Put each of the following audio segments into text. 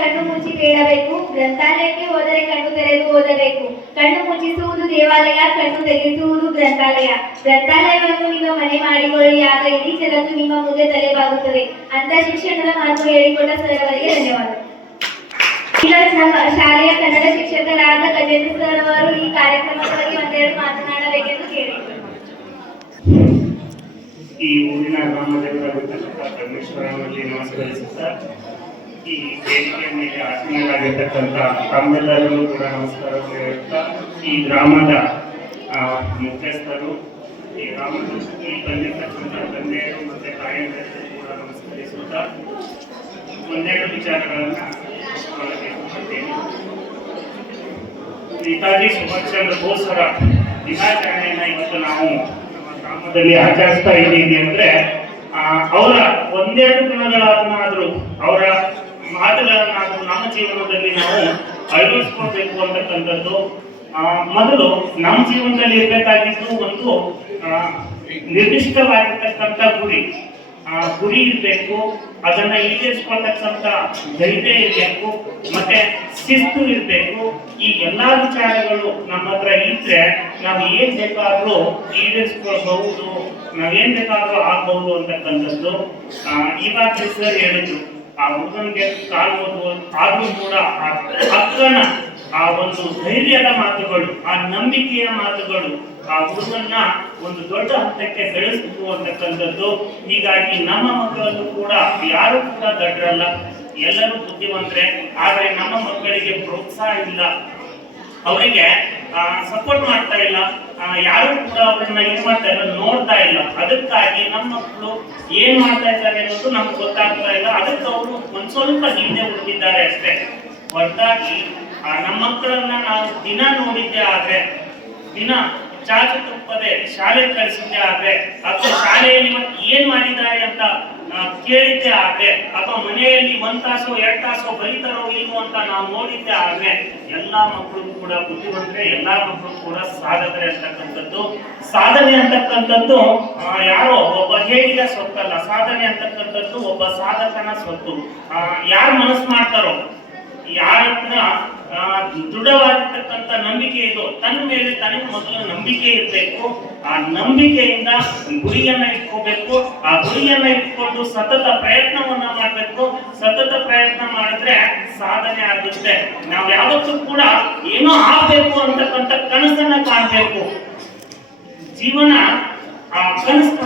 ಕಣ್ಣು ಮುಚ್ಚಿ ಕೇಳಬೇಕು, ಗ್ರಂಥಾಲಯಕ್ಕೆ ಹೋದರೆ ಕಣ್ಣು ತೆರೆದು ಓದಬೇಕು. ಕಣ್ಣು ಮುಚ್ಚಿಸುವುದು ದೇವಾಲಯ, ಕಣ್ಣು ತೆಗೆಸುವುದು ಗ್ರಂಥಾಲಯ. ಗ್ರಂಥಾಲಯವನ್ನು ನಿಮ್ಮ ಮನೆ ಮಾಡಿಕೊಳ್ಳಿ, ಆಗ ಇಡೀ ಜಗತ್ತು ನಿಮ್ಮ ಮುಂದೆ ತಲೆಬಾಗುತ್ತದೆ. ಅಂತ ಶಿಕ್ಷಣದ ಮಾತು ಹೇಳಿಕೊಂಡ ಸರ್ ಅವರಿಗೆ ಧನ್ಯವಾದ ಶಾಲೆಯ ಕನ್ನಡ ಶಿಕ್ಷಕರಾದ ಗಜೇಂದ್ರ ಸರ್ ಅವರು ಈ ಕಾರ್ಯಕ್ರಮದ ಬಗ್ಗೆ ಒಂದೆರಡು ಮಾತನಾಡಬೇಕೆಂದು ಕೇಳಿದರು ಈ ಊರಿನ ಗ್ರಾಮದೇವರಾಗಿರ್ತಕ್ಕಂಥ ಪರಮೇಶ್ವರನಲ್ಲಿ ನಮಸ್ಕರಿಸುತ್ತಾ ಈ ವೇದಿಕೆ ಮೇಲೆ ಆಸೀನರಾಗಿರ್ತಕ್ಕಂಥ ತಮ್ಮೆಲ್ಲರಿಗೂ ಕೂಡ ನಮಸ್ಕಾರವನ್ನು ಹೇಳ್ತಾ ಈ ಗ್ರಾಮದ ಮುಖ್ಯಸ್ಥರು, ಈ ಗ್ರಾಮದ ಬಂದಿರತಕ್ಕಂಥ ತಂದೆಯರು ಮತ್ತು ತಾಯಂದಿರಿಗೂ ಕೂಡ ನಮಸ್ಕರಿಸುತ್ತಾ, ಒಂದೆರಡು ವಿಚಾರಗಳನ್ನು. ನೇತಾಜಿ ಸುಭಾಷ್ ಚಂದ್ರ ಬೋಸರ ದಿನಾಚರಣೆಯನ್ನು ಇವತ್ತು ನಾವು ಗ್ರಾಮದಲ್ಲಿ ಆಚರಿಸ್ತಾ ಇದ್ದೀವಿ ಅಂದ್ರೆ ಅವರ ಒಂದೆರಡು ದಿನಗಳಾದ್ರೂ ಅವರ ಜೀವನದಲ್ಲಿ ನಾವು ಅಳವಡಿಸ್ಕೊಳ್ಬೇಕು ಅಂತಕ್ಕಂಥದ್ದು ಮೊದಲು ನಮ್ಮ ಜೀವನದಲ್ಲಿ ಇರಬೇಕಾಗಿದ್ದು ಒಂದು ನಿರ್ದಿಷ್ಟವಾಗಿರ್ತಕ್ಕಂಥ ಗುರಿ. ಆ, ಗುರಿ ಇರಬೇಕು, ಅದನ್ನ ಈಡೇರಿಸ್ಕೊಳ್ತಕ್ಕಂಥ ಧೈರ್ಯ ಇರಬೇಕು, ಮತ್ತೆ ಶಿಸ್ತು ಇರಬೇಕು. ಈ ಎಲ್ಲಾ ವಿಚಾರಗಳು ನಮ್ಮ ಹತ್ರ ಇದ್ರೆ ನಾವು ಏನ್ ಬೇಕಾದ್ರೂ ಈಡೇರಿಸ್ಕೊಳ್ಬಹುದು, ನಾವೇನ್ ಬೇಕಾದ್ರೂ ಆಗ್ಬಹುದು ಅಂತಕ್ಕಂಥದ್ದು. ಇವಾಗ ಸರ್ ಹೇಳಿದ್ರು. ಆ ಹುಡುಗನಿಗೆ ಕಾಲ್ಬೋದು ಆದ್ರೂ ಕೂಡ ಆ ಅಕ್ಕನ ಆ ಒಂದು ಧೈರ್ಯದ ಮಾತುಗಳು, ಆ ನಂಬಿಕೆಯ ಮಾತುಗಳು, ಆ ಹುಡುಗನ್ನ ಒಂದು ದೊಡ್ಡ ಹಂತಕ್ಕೆ ಬೆಳೆಸಿತು ಅಂತಕ್ಕಂಥದ್ದು ಹೀಗಾಗಿ ನಮ್ಮ ಮಕ್ಕಳಲ್ಲೂ ಕೂಡ ಯಾರು ಕೂಡ ದಡ್ಡರಲ್ಲ ಎಲ್ಲರೂ ಬುದ್ಧಿವಂತರೆ. ಆದರೆ ನಮ್ಮ ಮಕ್ಕಳಿಗೆ ಪ್ರೋತ್ಸಾಹ ಇಲ್ಲ. ಅವರಿಗೆ ಸಪೋರ್ಟ್ ಮಾಡ್ತಾ ಇಲ್ಲ. ಯಾರು ಕೂಡ ಅವ್ರನ್ನ ಏನ್ ಮಾಡ್ತಾ ಇಲ್ಲ, ನೋಡ್ತಾ ಇಲ್ಲ. ಅದಕ್ಕಾಗಿ ನಮ್ಮ ಮಕ್ಕಳು ಏನ್ ಮಾಡ್ತಾ ಇದ್ದಾರೆ ಅನ್ನೋದು ನಮ್ಗೆ ಗೊತ್ತಾಗ್ತಾ ಇಲ್ಲ. ಅದಕ್ಕೆ ಅವರು ಒಂದ್ ಸ್ವಲ್ಪ ಹಿಂದೆ ಉಳಿದಿದ್ದಾರೆ ಅಷ್ಟೇ. ಹೊರತಾಗಿ ನಮ್ಮ ಮಕ್ಕಳನ್ನ ನಾವು ದಿನ ನೋಡಿದ್ದೆ ಆದ್ರೆ, ದಿನ ಚಾಚು ತಪ್ಪದೆ ಶಾಲೆ ಕಳಿಸಿದ್ದೆ ಆದ್ರೆ ಅಥವಾ ಶಾಲೆಯಲ್ಲಿ ಇವತ್ತು ಏನ್ ಮಾಡಿದ್ದಾರೆ ಅಂತ ಕೇಳಿದ್ದೆ ಆದ್ರೆ ಅಥವಾ ಮನೆಯಲ್ಲಿ ಒಂದ್ ತಾಸು, ಎರಡ್ ತಾಸು ಬರೀತಾರೋ ಇಲ್ವೋ ಅಂತ ನಾವು ನೋಡಿದ್ದೆ ಆದ್ರೆ ಎಲ್ಲಾ ಮಕ್ಕಳು ಕೂಡ ಬುದ್ಧಿವಂತರೆ, ಎಲ್ಲಾ ಮಕ್ಕಳು ಕೂಡ ಸಾಧಕರೆ ಅಂತಕ್ಕಂಥದ್ದು. ಸಾಧನೆ ಅಂತಕ್ಕಂಥದ್ದು ಯಾರೋ ಒಬ್ಬ ಹೇಳಿದ ಸ್ವತ್ತಲ್ಲ, ಸಾಧನೆ ಅಂತಕ್ಕಂಥದ್ದು ಒಬ್ಬ ಸಾಧಕನ ಸ್ವತ್ತು. ಯಾರು ಮನಸ್ಸು ಮಾಡ್ತಾರೋ ಯಾರ ಹತ್ರ ದೃಢವಾಗಿರ್ತಕ್ಕಂಥ ನಂಬಿಕೆ ಇದೋ, ತನ್ನ ಮೇಲೆ ತನಗೆ ಮೊದಲು ನಂಬಿಕೆ ಇರಬೇಕು. ಆ ನಂಬಿಕೆಯಿಂದ ಗುರಿಯನ್ನ ಇಟ್ಕೋಬೇಕು. ಆ ಗುರಿಯನ್ನ ಇಟ್ಕೊಂಡು ಸತತ ಪ್ರಯತ್ನವನ್ನ ಮಾಡಬೇಕು. ಸತತ ಪ್ರಯತ್ನ ಮಾಡಿದ್ರೆ ಸಾಧನೆ ಆಗುತ್ತೆ. ನಾವು ಯಾವತ್ತೂ ಕೂಡ ಏನೋ ಆಗ್ಬೇಕು ಅಂತಕ್ಕಂಥ ಕನಸನ್ನ ಕಾಣಬೇಕು. ಜೀವನ ಆ ಕನಸು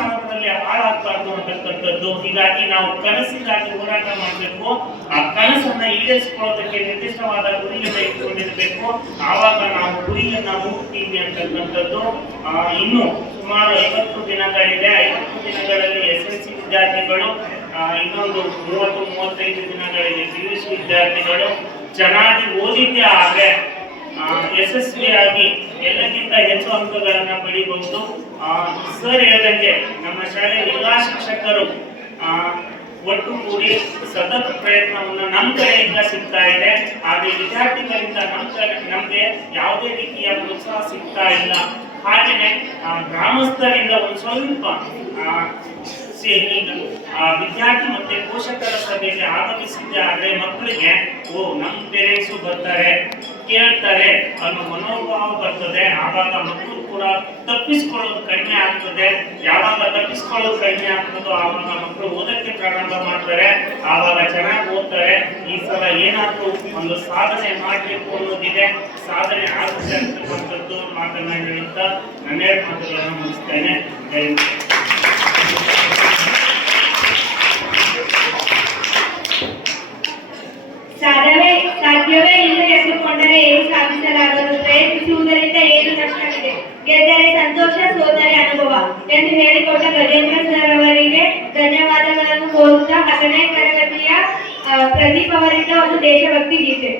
ಕಾಣೋದ್ರಲ್ಲಿ ಹಾಳಾಗಬಾರ್ದು ಅಂತಕ್ಕಂಥದ್ದು. ಹೀಗಾಗಿ ನಾವು ಕನಸಿಗಾಗಿ ಹೋರಾಟ ಮಾಡಬೇಕು. ಆ ಕನಸನ್ನ ಈಡೇರಿಸಿಕೊಳ್ಳೋದಕ್ಕೆ ನಿರ್ದಿಷ್ಟವಾದ ಗುರಿಯನ್ನು ಇಟ್ಕೊಂಡಿರ್ಬೇಕು ಆವಾಗ ನಾವು ಗುರಿಯನ್ನ ಮುಟ್ತೀವಿ ಅಂತಕ್ಕಂಥದ್ದು. ಇನ್ನು ಸುಮಾರು ಐವತ್ತು ದಿನಗಳಿದೆ. ಐವತ್ತು ದಿನಗಳಲ್ಲಿ ಎಸ್ ಎಲ್ ಸಿ ವಿದ್ಯಾರ್ಥಿಗಳು ಇನ್ನೊಂದು ಮೂವತ್ತು, ಮೂವತ್ತೈದು ದಿನಗಳಲ್ಲಿ ಪಿ ಯು ಸಿ ವಿದ್ಯಾರ್ಥಿಗಳು ಚೆನ್ನಾಗಿ ಓದಿದ್ದೇ ಆದ್ರೆ ಯಶಸ್ವಿಯಾಗಿ ಎಲ್ಲಕ್ಕಿಂತ ಹೆಚ್ಚು ಅಂಕಗಳನ್ನ ಪಡಿಬಹುದು. ಸರ್ ಹೇಳಿದಂಗೆ ನಮ್ಮ ಶಾಲೆಯ ಎಲ್ಲಾ ಶಿಕ್ಷಕರು ಆ, ಒಟ್ಟು ಕೂಡಿ ಸತತ ಪ್ರಯತ್ನವನ್ನ ನಮ್ಮ ಕಡೆಯಿಂದ ಸಿಗ್ತಾ ಇದೆ. ಹಾಗೆ ವಿದ್ಯಾರ್ಥಿಗಳಿಂದ ನಮ್ಮ ನಮ್ಗೆ ಯಾವುದೇ ರೀತಿಯ ಪ್ರೋತ್ಸಾಹ ಸಿಗ್ತಾ ಇಲ್ಲ. ಹಾಗೆಯೇ ಗ್ರಾಮಸ್ಥರಿಂದ ಒಂದು ಸ್ವಲ್ಪ ವಿದ್ಯಾರ್ಥಿ ಮತ್ತೆ ಪೋಷಕರ ಸಭೆಗೆ ಆಗಮಿಸಿದ್ದೆ. ಆದರೆ ಮಕ್ಕಳಿಗೆ ಓ ನಮ್ಮ ಪೇರೆಂಟ್ಸು ಬರ್ತಾರೆ. ಕೇಳ್ತಾರೆ, ಅನ್ನೋ ಮನೋಭಾವ ಬರ್ತದೆ, ಆವಾಗ ಮಕ್ಕಳು ಕೂಡ ತಪ್ಪಿಸ್ಕೊಳ್ಳೋದು ಕಡಿಮೆ ಆಗ್ತದೆ. ಯಾವಾಗ ತಪ್ಪಿಸ್ಕೊಳ್ಳೋದು ಕಡಿಮೆ ಆಗ್ತದೋ ಆವಾಗ ಮಕ್ಕಳು ಓದಕ್ಕೆ ಪ್ರಾರಂಭ ಮಾಡ್ತಾರೆ, ಆವಾಗ ಚೆನ್ನಾಗಿ ಓದ್ತಾರೆ. ಈ ಸಲ ಏನಾದರೂ ಒಂದು ಸಾಧನೆ ಮಾಡಬೇಕು ಅನ್ನೋದಿದೆ. ಸಾಧನೆ ಆಗುತ್ತೆ ಅಂತಕ್ಕಂಥದ್ದು ಮಾತನ್ನ ಹೇಳುತ್ತಾ ನನ್ನೆರಡು ಮಾತುಗಳನ್ನು ಮುಗಿಸ್ತೇನೆ. ದಯವಿಟ್ಟು ಸಾಧ್ಯವೇ ಇಲ್ಲ ಎಂದು ಎಂದುಕೊಂಡರೆ ಏನು ಸಾಧಿಸಲಾಗದು? ಪ್ರಯತ್ನಿಸುವುದರಿಂದ ಏನು ನಷ್ಟವಿದೆ? ಗೆದ್ದರೆ ಸಂತೋಷ, ಸೋತರೆ ಅನುಭವ ಎಂದು ಹೇಳಿಕೊಟ್ಟ ಗಜೇಂದ್ರ ಸರ್ ಅವರಿಗೆ ಧನ್ಯವಾದಗಳನ್ನು ಕೋರುತ್ತಾ ಹತ್ತನೇ ತರಗತಿಯ ಪ್ರದೀಪ್ ಅವರಿಂದ ಒಂದು ದೇಶಭಕ್ತಿ ಗೀತೆ.